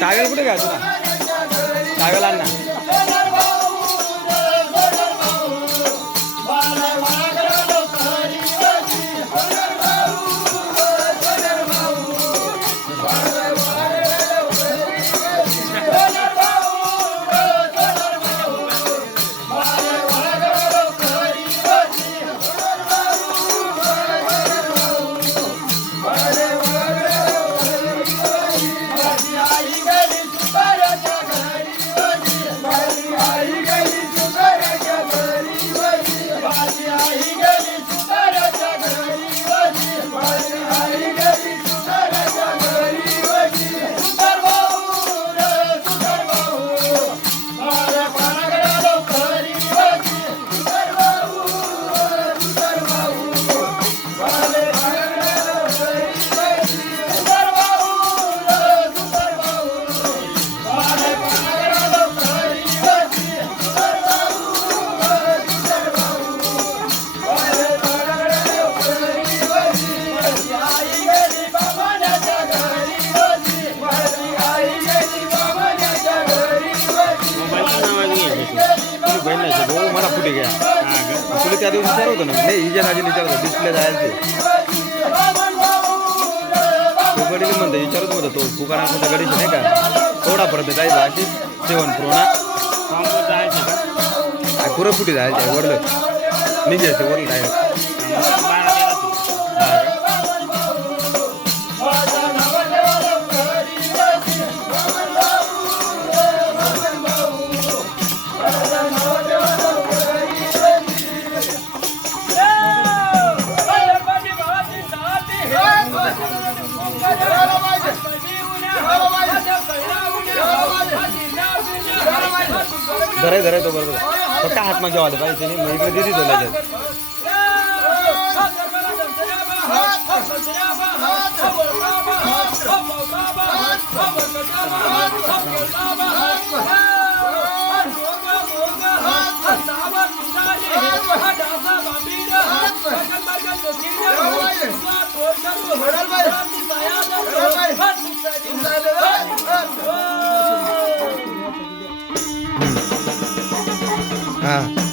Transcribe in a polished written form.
कागल कुठे काय तुला कागल आण ना मला कुठे घ्या तुला त्या दिवशी विचार होतं ना नाही हिच्या नाजी विचार होता डिस्प्ले जायला ते गडीला म्हणतो विचारत होता तो दुकानाचा गडीच नाही का थोडापर्यंत जायचं अशी 7 Pro ना पुरं कुठे जायचं वरलं निघायचं वरलं डायरेक्ट धराय तो बरोबर फक्त हातमा जेवायला पाहिजे नाही मग इकडे दिली तो लगेच हाँ